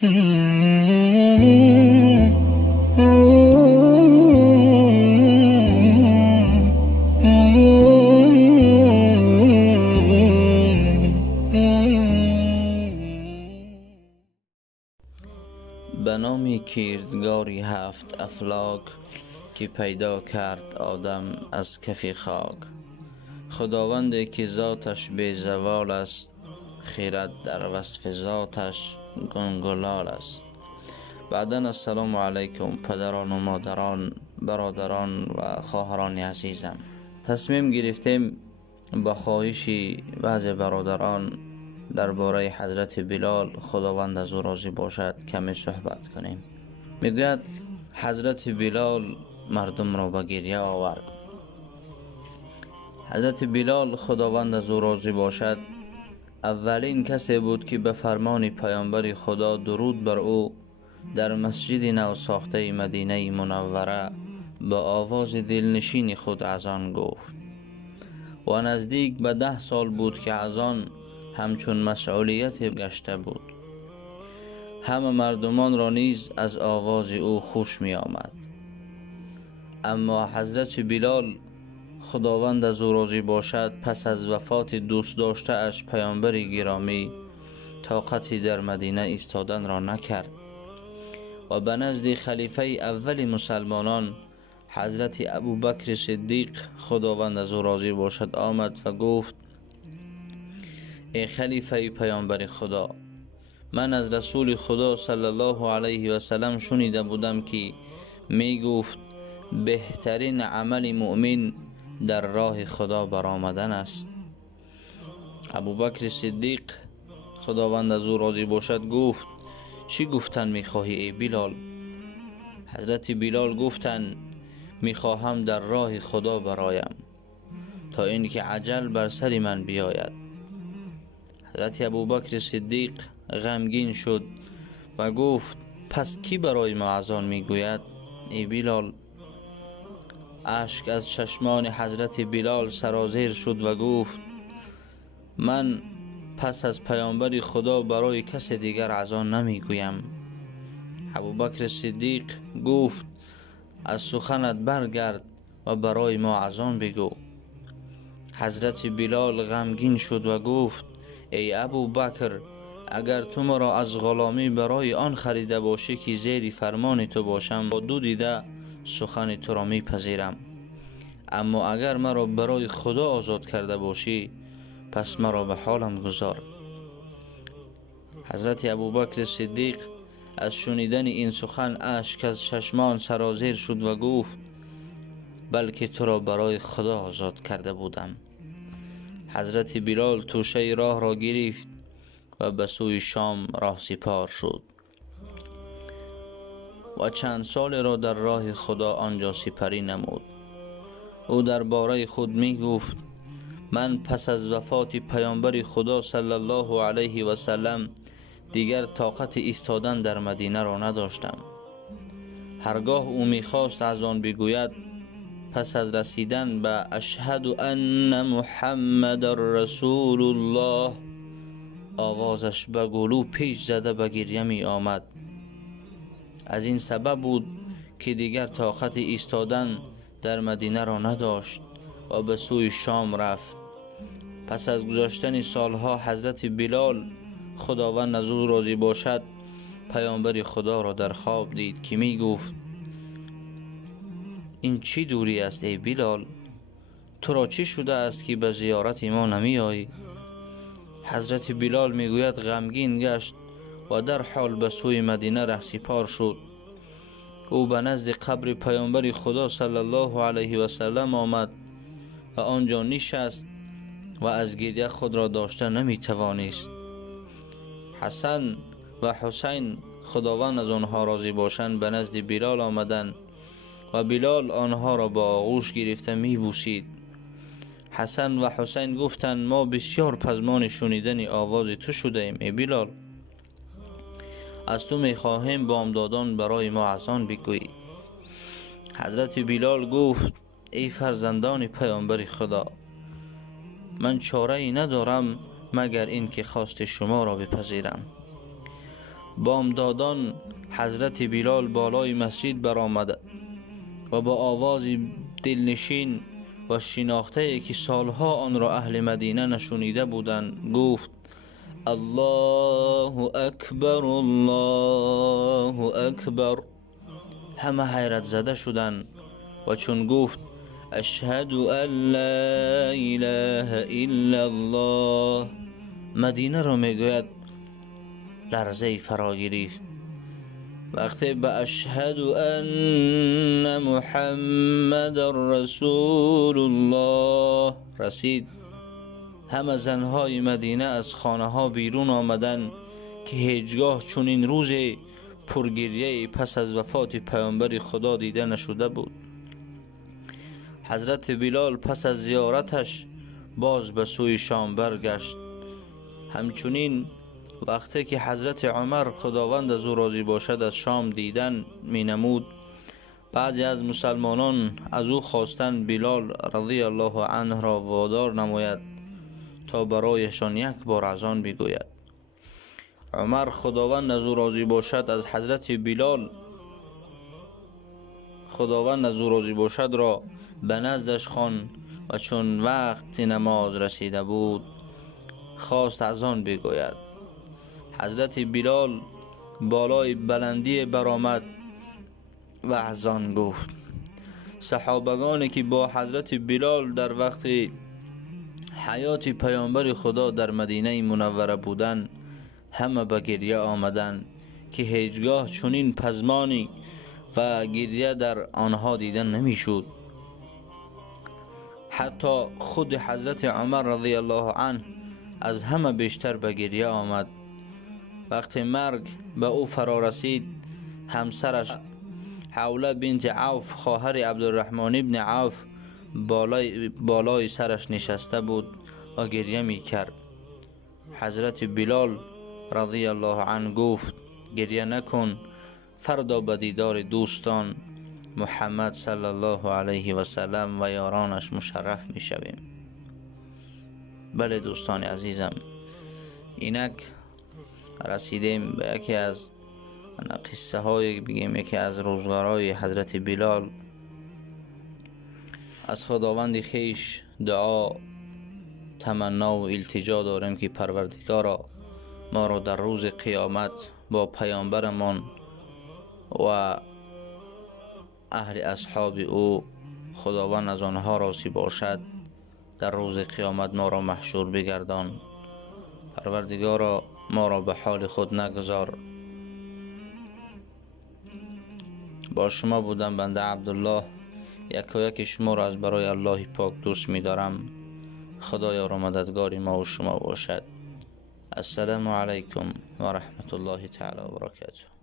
به نام کردگاری هفت افلاک که پیدا کرد آدم از کف خاک. خداوندی که ذاتش بی زوال است، خیرت در وصف ذاتش گنگلال است. بعداً السلام علیکم پدران و مادران، برادران و خواهران عزیزم. تصمیم گرفتیم با خواهش بعض برادران درباره حضرت بلال، خداوند از او راضی باشد، کمی صحبت کنیم. میگوید حضرت بلال مردم را به گریه آورد. حضرت بلال، خداوند از او راضی باشد، اولین کسی بود که به فرمان پیامبر خدا درود بر او در مسجد نو ساخته مدینه منوره با آواز دلنشین خود اذان گفت و نزدیک به 10 سال بود که اذان همچون مسئولیت گشته بود. همه مردمان را نیز از آواز او خوش می آمد. اما حضرت بلال، خداوند از او راضی باشد، پس از وفات دوست داشته اش پیامبر گرامی طاقتی در مدینه ایستادن را نکرد و به نزد خلیفه اول مسلمانان حضرت ابوبکر صدیق، خداوند از او راضی باشد، آمد و گفت: ای خلیفه پیامبر خدا، من از رسول خدا صلی الله علیه و سلم شنیده بودم که می گفت بهترین عمل مؤمن در راه خدا برآمدن است. ابوبکر صدیق، خداوند از او راضی باشد، گفت: چی گفتن میخواهی ای بلال؟ حضرت بلال گفتند: میخواهم در راه خدا برایم تا اینکه عجل بر سر من بیاید. حضرت ابوبکر صدیق غمگین شد و گفت: پس کی برای ما اذان میگوید ای بلال؟ اشک از چشمان حضرت بلال سرازیر شد و گفت: من پس از پیامبر خدا برای کس دیگر اذان نمیگویم. ابوبکر صدیق گفت: از سخنت برگرد و برای ما اذان بگو. حضرت بلال غمگین شد و گفت: ای ابوبکر، اگر تو مرا از غلامی برای آن خریده باشی که زیر فرمان تو باشم، با 2 دیده سخن تو را میپذیرم. اما اگر مرا برای خدا آزاد کرده باشی، پس مرا به حالم گذار. حضرت ابوبکر صدیق از شنیدن این سخن اشک از چشمان سرازیر شد و گفت: بلکه تو را برای خدا آزاد کرده بودم. حضرت بلال توشه راه را گرفت و به سوی شام راه سپار شد و چند سال را در راه خدا آنجا سپری نمود. او درباره خود می گفت: من پس از وفات پیامبر خدا صلی الله علیه و سلم دیگر طاقت ایستادن در مدینه را نداشتم. هرگاه او میخواست از آن بگوید، پس از رسیدن به اشهد ان محمد رسول الله، آوازش به گلو پیچ زده به گریه می آمد. از این سبب بود که دیگر طاقت ایستادن در مدینه را نداشت و به سوی شام رفت. پس از گذشتن سالها حضرت بلال، خداوند از او راضی باشد، پیامبر خدا را در خواب دید که می گفت: این چی دوری است ای بلال؟ تو را چی شده است که به زیارت ما نمی آیی؟ حضرت بلال می گوید غمگین گشت و در حال به سوی مدینه رهسپار شد. او به نزد قبر پیامبر خدا صلی الله علیه و سلم آمد و آنجا نشست و از گریه خود را داشته نمی توانست. حسن و حسین، خداوند از آنها راضی باشند، به نزد بلال آمدند و بلال آنها را با آغوش گرفته می بوسید. حسن و حسین گفتند: ما بسیار پزمان شنیدن آواز تو شده ایم ای بلال. از تو می خواهیم بامدادان برای ما اذان بگویی. حضرت بلال گفت: ای فرزندان پیامبر خدا، من چاره ای ندارم مگر این که خواست شما را بپذیرم. بامدادان حضرت بلال بالای مسجد برآمد و با آوازی دلنشین و شناخته که سالها آن را اهل مدینه نشنیده بودند گفت: الله اکبر، الله اکبر. همه حیرت زده شدند و چون گفت: اشهد ان لا اله الا الله، مدینه را میگوید لرزه فرا گرفت. وقتی به اشهد ان محمد رسول الله رسید، همه زنهای مدینه از خانه ها بیرون آمدند که هیچگاه چنین روز پرگریه پس از وفات پیامبر خدا دیده نشده بود. حضرت بلال پس از زیارتش باز به سوی شام برگشت. همچنین وقتی که حضرت عمر خداوند از او راضی باشد از شام دیدن می نمود، بعضی از مسلمانان از او خواستند بلال رضی الله عنه را وادار نماید تا برایشان یک بار از آن بگوید. عمر خداوند از او راضی باشد از حضرت بلال را به نزدش خواند و چون وقت نماز رسیده بود خواست از آن بگوید. حضرت بلال بالای بلندی برآمد و از آن گفت. صحابگانی که با حضرت بلال در وقت حیات پیامبر خدا در مدینه منوره بودند همه به گریه آمدند که هیچگاه چنین پزمانی و گریه در آنها دیدن نمیشد. حتی خود حضرت عمر رضی الله عنه از همه بیشتر به گریه آمد. وقتی مرگ به او فرا رسید، همسرش حوله بنت عوف خواهر عبدالرحمن ابن عوف بالای سرش نشسته بود و گریه می کرد. حضرت بلال رضی الله عنه گفت: گریه نکن، فردا به دیدار دوستان محمد صلی الله علیه و سلم و یارانش مشرف می شویم. بله دوستان عزیزم، اینک رسیدیم به یکی از قصه های بگیم یکی از روزگارهای حضرت بلال. از خداوند خیش دعا، تمنا و التجا داریم که پروردگارا ما را در روز قیامت با پیامبرمان و اهل اصحاب او خداوند از آنها راضی باشد، در روز قیامت ما را محشور بگردان. پروردگارا ما را به حال خود نگذار. با شما بودم بنده عبدالله، یکایک شما را از برای الله پاک دوست می دارم. خدایا را مددگار ما و شما باشد. السلام علیکم و رحمت الله تعالی و برکاته.